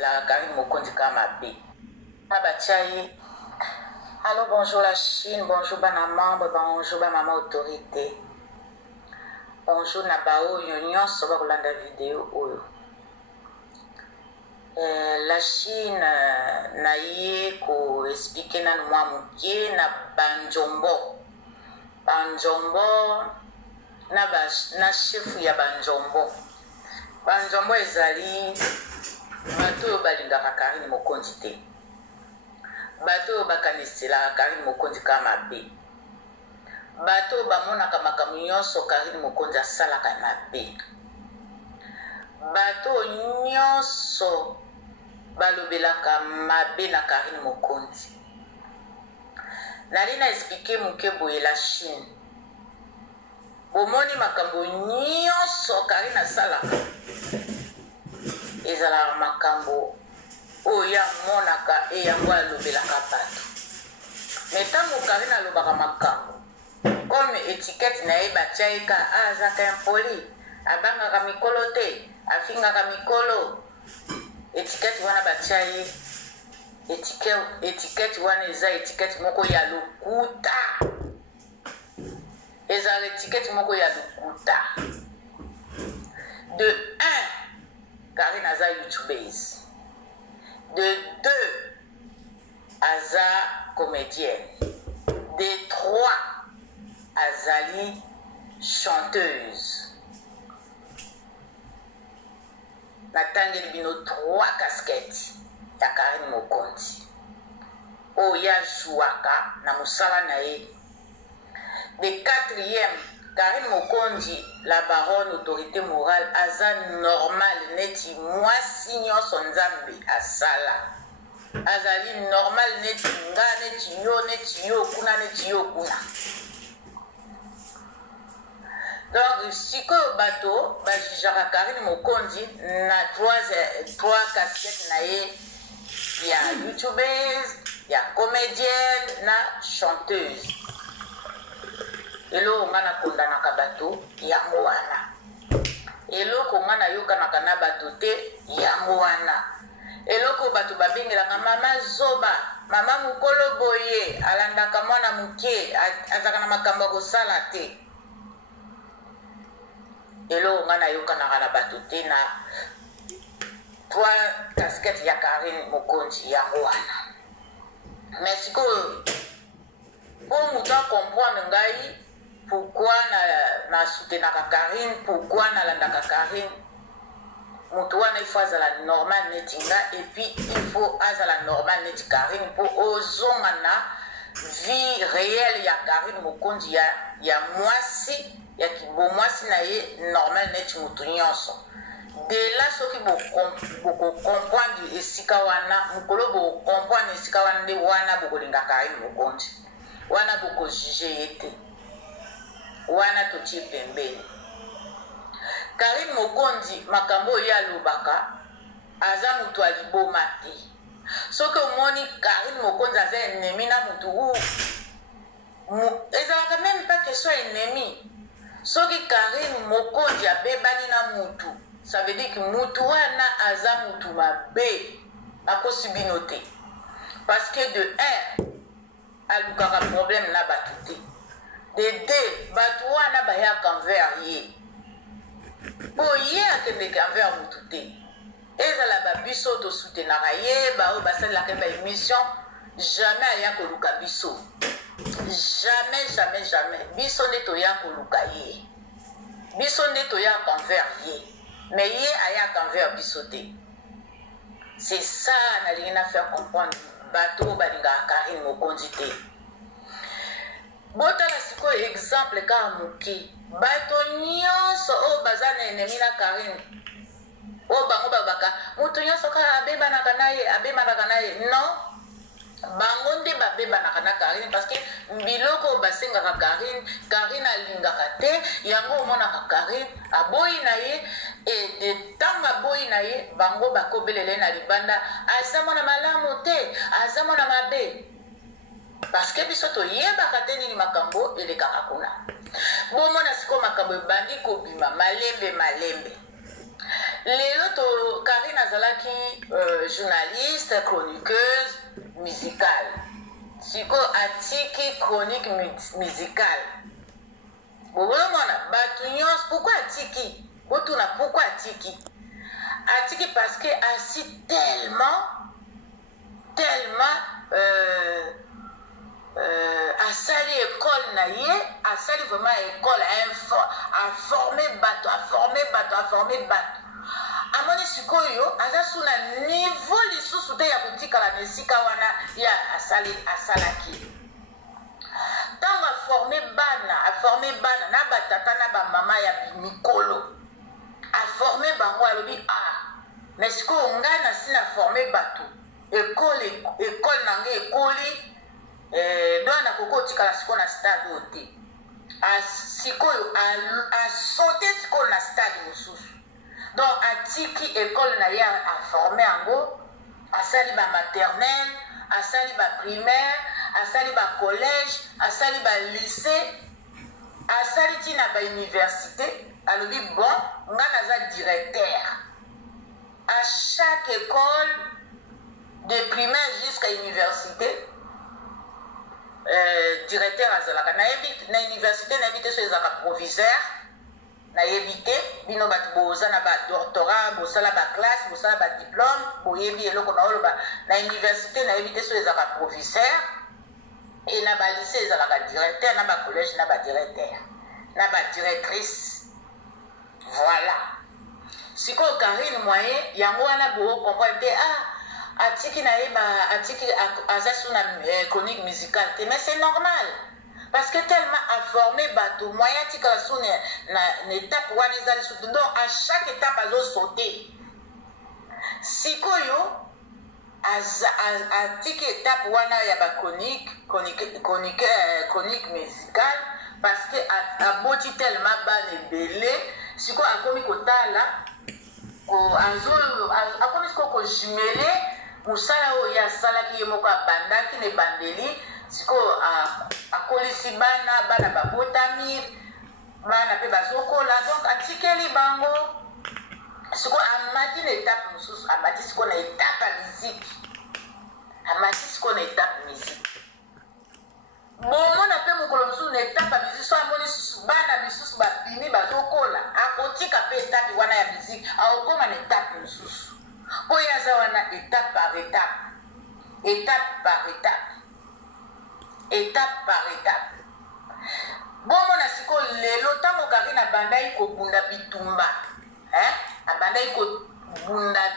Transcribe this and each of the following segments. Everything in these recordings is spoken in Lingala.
La Karine Mokonzi Kamabe. Abachai. Allô, bonjour la Chine, bonjour bana membre, bonjour ba maman autorité. Bonjour Nabao, Yonyon, soba kolanda vidéo oyo. La Chine na ye ko expliquer na mwa mukie na Banjombo. Banjombo na chef ya Banjombo. Banjombo ezali bato balingaka Karine Mokonzi te. Bato bakanisela Karine Mokonzi Kamabe. Bato bamonaka makambo nyonso Karine Mokonzi asalaka mabe. Bato nyonso balobelaka mabe na Karine Mokonzi. Nali na expliquer muke boye la Chine. Bomoni makambo nyonso Karine asalaka. Ezala makambo oya monaka e yango alobelaka bato. Metango Karine alobaka makambo comme étiquette na ye batiaika azaka impoli abangaka mikolo te afingaka mikolo étiquette wana batiaye étiquette wana eza étiquette moko ya lokuta eza étiquette moko ya lokuta. De 1 Karine aza youtubeuse. De 2 aza comédienne. De 3 azali chanteuse. Natangeli bino 3 casquettes ya Karine Mokonzi. Oya jouaka na musala na ye. De 4e Karine Mokonzi, la baronne autorité morale, aza normal neti mwasi nyonso nzambe asala. Azali normal neti nga neti yo kuna neti yo kuna. Donc sikoyo bato bajijaka Karine Mokonzi na 3 casquettes na ye ya youtubeuse, ya comédienne na chanteuse. Elo nga na kondanaka bato yango wana. Eloko nga na yokanaka na bato te yango wana. Eloko bato babengelaka mama zoba, mama mukolo boye alandaka mwana muke azaka na makambo kosala te. Eloko nga na yokanaka na bato te na 3 casquettes ya Karine Mokonzi yango wana. Mais sikoyo po mutu comprendre ngai pourquoi na soutenaka Karine, pourquoi na landaka Karine. Mutu wana il faut azala normal neti nga et puis il faut azala normal neti Karine pour ozonga na vie réelle ya Karine Mokonzi ya mwasi ya kibomwasi na ye normal neti mutu nyonso. De là soki boko comprendre esika wana mukolo bo comprendre esika wana nde wana bokolinga Karine Mokonzi. Wana boko juger yete. Wana totie pembeni. Karine Mokonzi makambo ya lobaka aza mutu aliboma te. Soki omoni Karine Mokonzi aza ennemi na mutu ezalaka même pas question ennemi. Soki Karine Mokonzi abebani na mutu, ça veut dire que mutu wana aza mutu mabe akosibino te. Parce que de 1 alukaka problème na batu te. De 2 batu wana bayaka envers ye. Po ye akendeke envers mutu te. Ezala babiso to soutenaka ye ba o basalaka ba émission jamais aya koluka biso. Jamais biso nde toya koluka ye. Biso nde toya envers ye. Mais ye aya envers biso te. C'est ça na lingina faire comprendre bato balinga Karine Mokonzi te. Botala sikoyo exemple ka muke. Bato nyonso o bazana ennemi na Karine. O bango babaka mutu nyonso ka abebanaka na ye. Non. Bango nde babebanaka na Karine parce que biloko basengaka Karine alingaka te yango omonaka Karine aboyi na ye et de temps aboyi na ye bango bakobelele na libanda aza mona malamu te aza mona mabe parce que biso toyebaka te nini makambo elekaka kuna. Bomona siko makambo ebandi kobima malembe lelo Karine azalaki journaliste chroniqueuse musicale siko atiki chronique musicale bobomona bato nyonso pourquoi atiki botuna pourquoi atiki parce que asi tellement asali école na ye asali vraiment école a formé bato amoni sikoyo aza su na niveau lisusu te ya kotikala na esika wana ye asalaki ntango aforme bana na batata na bamama ya mikolo aforme bango alobi mais sikoyo ngai nasi na forme bato ekole nange ekoli donc nakoko otikala sikoyo na stade oyo te sikoyo asaute sikoyo na stade mosusu donc atiki ekole na ye aforme yango asali bamaternelle asali baprimaire asali bacollège asali balycée asali ntina bauniversité alobi bon nga naza directeur à chaque école de primaire jusqu'à université directeur azalaka na université nayebi te so ezalaka proviseur nayebi te bino bato boza na badoctorat bosala baclasse bosala badiplôme boyebi eloko na oloba na université nayebi te so ezalaka proviseur e na balycée ezalaka directeur na bacollège na badirecteur na badirectrice voilà sikoyo Karine moyen yango wana bokomprendre te atiki na ye atiki aza su na chronique musicale te mais c'est normal parce que tellement informé bato moyen atikala su na étape wana eza lisusu donc à chaque étape azosaute sikoyo atiki étape wana ya chronique musicale parce que aboti tellement bana ebele sikoyo akomi kotala akomi sikoyo kojumele mosala oyo ye asalaki ye moko abandaki na ebandeli sikoyo akolisi bana babotami bana mpe bazokola donc atikeli bango sikoyo amati na étape mosusu amati sikoyo na étape ya miziki bomona mpe mokolo mosusu na étape ya miziki so amoni bana misusu babimi bazokola akotika mpe étape wana ya miziki aokoma na étape mosusu po ye aza wana étape par étape bomona sikoyo lelo ntango Karine abandaki kobunda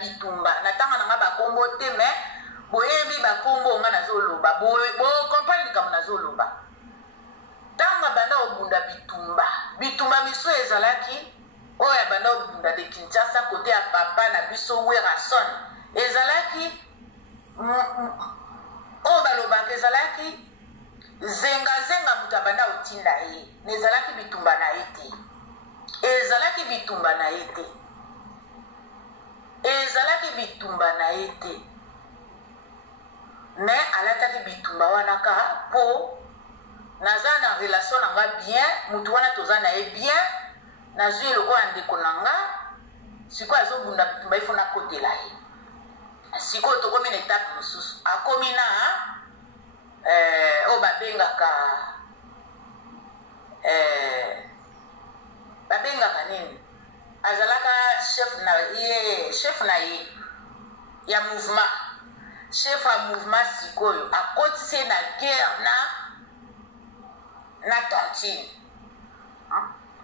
bitumba na ntango nanga bakombo te mais boyebi bakombo nga nazoloba bokomprendre likambo nazoloba ntango abanda kobunda bitumba miso ezalaki oyo abanda kobunda de Kinshasa kote ya papa na biso Werason ezalaki oyo balobaka ezalaki zengazenga moto abanda kotinda ye ezalaki bitumba na ye te mais alataki bitumba wana ka po naza na relation na nga bien moto wana toza na ye bien nazwi eloko ya ndeko na nga sikoyo azobunda bitumba ifo nakotela ye sikoyo tokomi na étape mosusu akomi na oyo babengaka nini azalaka chef na ye ya mouvement chef ya mouvement sikoyo akotisi ye na guerre na tantine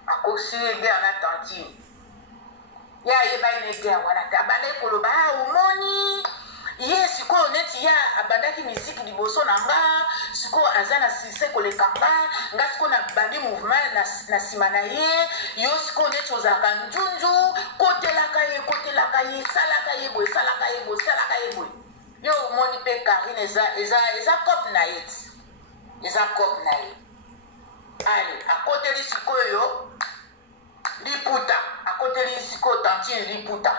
akotisi ye guerre na tantine ye ayebaki na guerre wana te abandaki koloba omoni ye sikoyo neti ya abandaki miziki liboso na nga sikoyo aza na sise koleka nga sikoyo na bandi mouvement na nsima na ye yo sikoyo neti ozalaka njunju kotelaka ye salaka ye boye yo omoni mpe Karine eza cope na ye ale akoteli sikoyo liputa akoteli sikoyo tantine liputa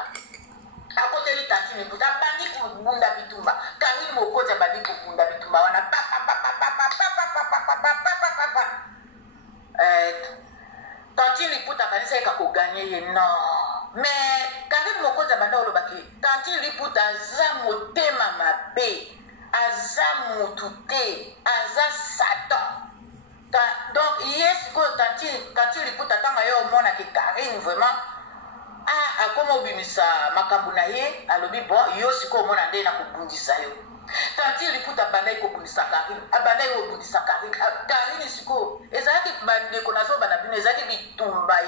akoteli tantine liputa abandi kobunda bitumba Karine mokoti abandi kobunda bitumba wana tantine liputa kanisa yeka koganye ye non mais Karine Mokonzi banda olobaki Tanti Liputa aza motema mabe aza mutu te aza Satan. Donc hier sikoyo Tanti Liputa tanga yo omona ke Karine vraiment akoma obimisa makambo na ye alobi bon yo sikoyo omona nde na kobundisa yo. Tanti Liputa bandai kobundisa Karine abandai kobundisa Karine sikoyo ezalaki bandeko nazo bana bino ezalaki bitumba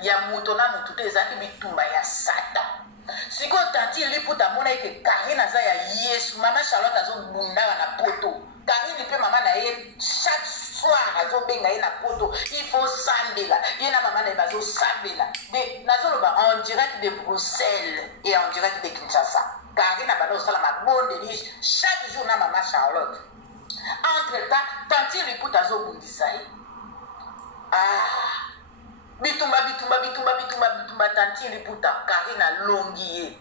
ya mutu na mutu te ezalaki bitumba ya Satan. Sikoyo Tanti Liputa mona eke Karine aza ya Yesu mama Charlotte azobundaka na poto Karine mpe mama na ye chaque soir azobenga ye na poto il faut sambela ye na mama na ye bazosambela nazoloba en direct de Bruxelles et en direct de Kinshasa. Karine abanda osala mabondeli chaque jour na mama Charlotte. Entre temps Tanti Liputa azobundisa ye bitumba Tanti Liputa Karine alongi ye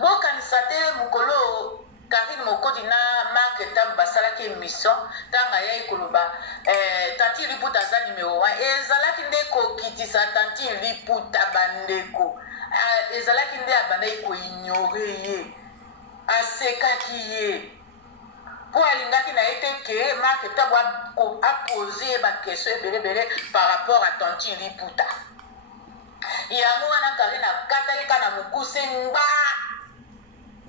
bokanisa te mokolo Karine Mokonzi na Mark Tam basalaki émission tanga ya ikoloba Tanti Liputa aza numéro 1 ezalaki nde kokitisa Tanti Liputa bandeko ezalaki nde abandaki koignore ye asekaki ye po alingaki na ye te ke Mark Tam apose bakestion ebelebele par rapport à Tanti Liputa yango wana Karine akataki kana mokuse ngba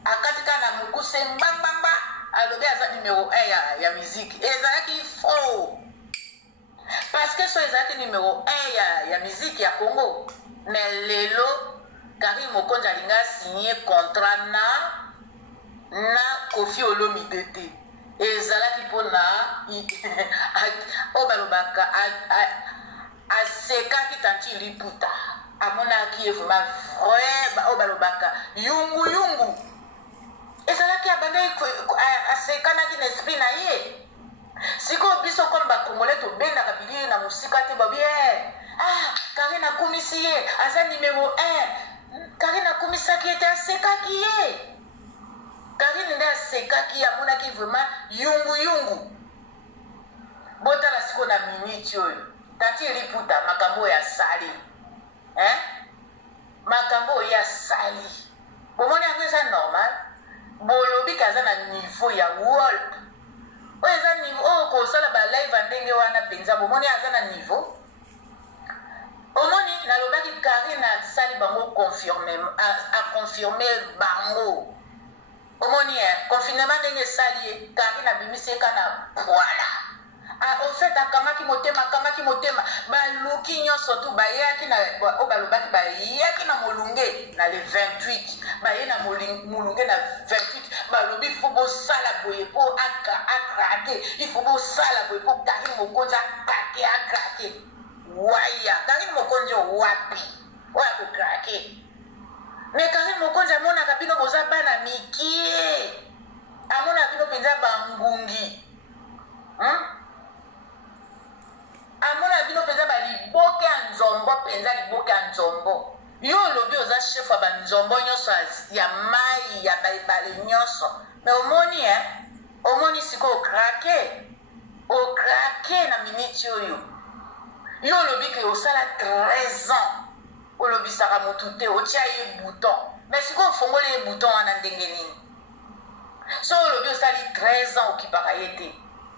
akatika na mukuse mbambamba alobi aza numéro 1 ya musique ezalaki faux parce que so ezalaki numéro 1 ya musique ya Congo mais lelo Karine Mokonzi alinga signé contrat na Koffi Olomide te ezalaki mpona o balobaka asekaki Tanti Liputa amonaki ye vraiment vrai o balobaka yungu ezalaki abandai asekanaki na esprit na ye sikoyo biso kono bakongole tobendaka bilili na mosika te babi Karine akumisi ye aza numéro 1 Karine akumisaki ye te asekaki ye Karine nde asekaki ye amonaki vraiment yungu botala sikoyo na miniti oyo Tanti Liputa makambo oyo asali makambo oyo asali bomoni yango eza normal bolobi kaza na niveau ya world oyo eza niveau oyo kosala balive ndenge wana mpenza bomoni aza na niveau omoni nalobaki Karine asali bango aconfirme bango omoni confinement ndenge esali ye Karine abimisi eka na poala au fait akamaki motema baluki nyonso tu bayaki na o balobaki bayaki na molunge na le 28 baye na molunge na 28 balobi il faut bosala boye po akrake il faut bosala boye po Karine Mokonzi akrake waya Karine Mokonzi wapi oya kokrake mais Karine Mokonzi amonaka bino boza bana mikie amonaka bino mpenza bangungi amona bino penza baliboke ya nzombo penza liboke ya nzombo yo olobi oza chef ya banzombo nyonso ya mai ya baebale nyonso me omoni sikoyo okrake na miniti oyo yo olobi ke osala 13 ans olobisaka motu te otia ye bouton me sikoyo ofongoli ye bouton wana ndenge nini so olobi osali 13 ans okipaka ye te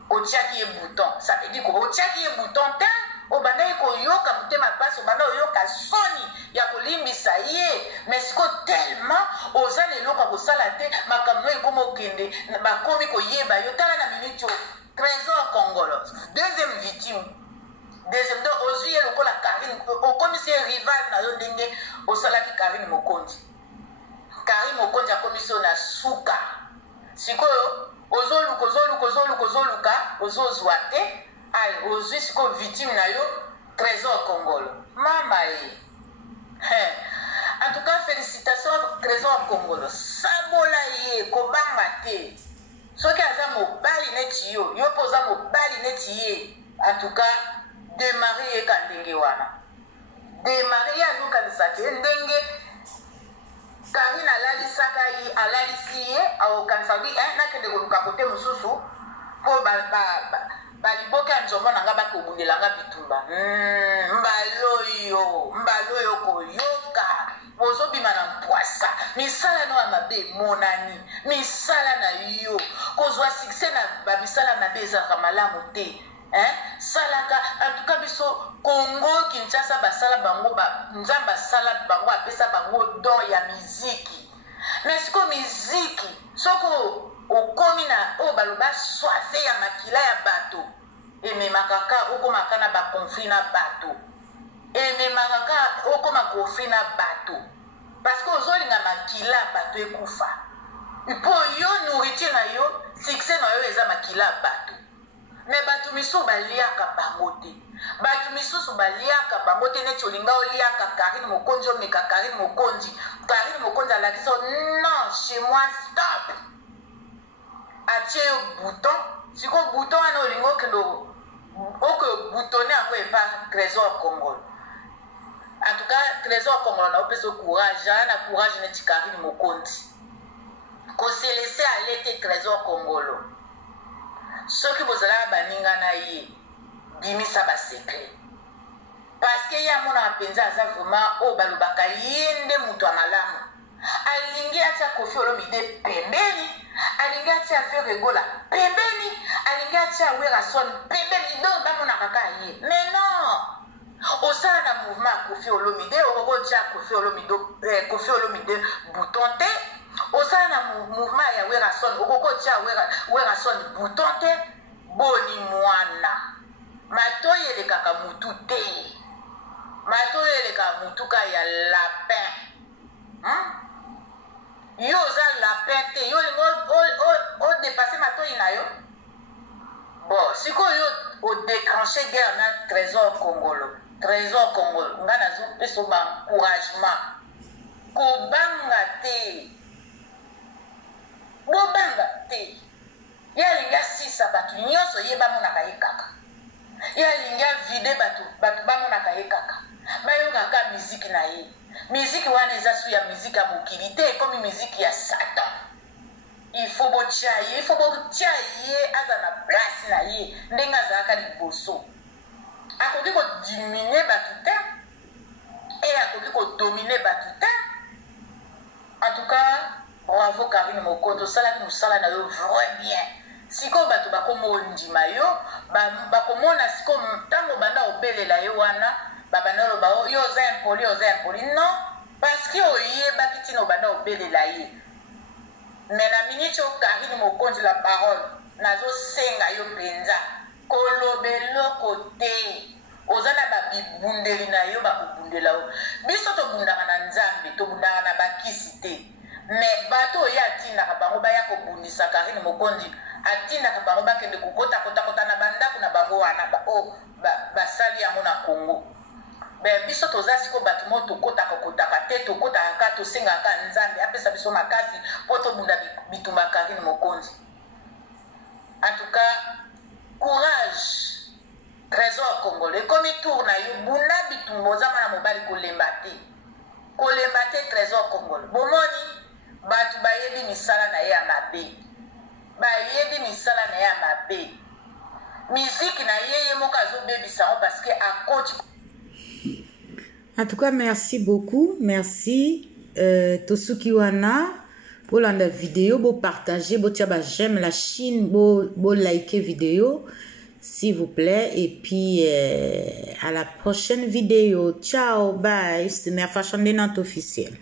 otiaki ye bouton ça veut dire que otiaki ye bouton te obandaki koyoka motema pasi obanda oyoka soni ya kolimbisa ye mais siko tellement oza na eloko ya kosala te makambo oyo ekoma okende bakomi koyeba yo tala na minute oyo Trésor Congolo deuxième victime donc ozwi ye lokola Karine okomisi ye rival na yo ndenge osalaki Karine Mokonzi akomisi yo na suka sikoyo ozoluka ozozwa te ozwi sikoyo victime na yo Trésor Congolo mama ye en tout cas félicitations Trésor Congolo sabola ye kobanga te soki aza mobali neti yo mpo oza mobali neti ye en tout cas démarre ye ka ndenge wana démarre ye azokanisa te ndenge Karine alalisi ye aokanisa bi nakende koluka kote mosusu mpo baliboka nzombo nanga bakobundelanga bitumba mbaloyo koyoka bozobima na mpwasa misala no ya mabe emonani misala na yo kozwa sukse na bamisala mabe ezalaka malamu te salaka antuka biso Congo Kinshasa basala bango nzambe asala bango apesa bango don ya miziki mais siko miziki soko okomi na oyo baloba soife ya makila ya bato ememaka kaka okomaka na bakonflit na bato ememaka kaka okoma konflit na bato parce que ozolinga makila ya bato ekufa mpo yo nourriture na yo succès na yo eza makila ya bato me bato misusu baliaka bango te bato misusu baliaka bango te neti olinga oliaka Karine Mokonzi omeka Karine Mokonzi alakisa non chez moi stop atie yo bouton siko bouton wana olinga okendo boutonne yango epa Trésor Congolo en tout cas Trésor Congolo na opesa courage na courage neti Karine Mokonzi ko se laisser aller te Trésor Congolo soki bozala baninga na ye bimisa basekre parce que ya mona mpenza aza vraiment oyo balobaka ye nde moto ya malamu alingi atia Koffi Olomide pembeni alingi atia Ferregola pembeni alingi atia Werason pembeni donc bamonaka kaka ye mais non osala na mouvement ya Koffi Olomide okokotia Koffi Olomide bouton te osala na mouvement ya Werason okokotia Werason bouton te boni mwana matoyi elekaka mutu te matoyi elekaka mutu ka ya lapin yo oza lapin te yo olingo odepase matoyi na yo bon sikoyo odécranche guerre na Trésor Congolo nga nazopesa baencouragement kobanga te bobanga te ye alingi asisa bato nyonso ye bamonaka ye kaka ye alingi avide bato bamonaka ye kaka bayokaka miziki na ye miziki wana eza su ya miziki ya mokili te ekomi miziki ya Satan il faut botia ye aza na place na ye ndenge azalaka liboso akoki kodiminue bato te e akoki kodomine bato te en tout cas bravo Karine Mokonzi osalaki mosala na yo vrai bien sikoyo bato bakoma ondima yo bakomona sikoyo ntango banda obelela ye wana babanda oloba yo oza impoli non parce que oyebaki ntina obanda obelela ye mais na minute oyo Karine Mokonzi la parole nazosenga yo mpenza koloba eloko te oza na babibundeli na yo bakobundela yo biso tobundaka na nzambe tobundaka na bakisi te mais bato oyo atindaka bango baya kobundisa Karine Mokonzi atindaka bango bakende kokotakota na bandako na bango wana basali yango na Congo biso toza siko bato mo tokotaka te tokotaka ka tosengaka nzambe apesa biso makasi mpo tobunda bitumba Karine Mokonzi en tout cas courage Trésor Congolo ekomi tour na yo bunda bitumba oza mwana mobali kolemba te Trésor Congolo bomoni bato bayebi misala na ye ya mabe miziki na ye moko azobebisa ngo parce que akoti. En tout cas, merci beaucoup. Merci. Tosuki wana. Bo landa vidéo, bo partager, bo tia ba j'aime la Chine, bo liker vidéo, s'il vous plaît. Et puis, à la prochaine vidéo. Ciao, bye. C'était Mère Fashion Denante officielle.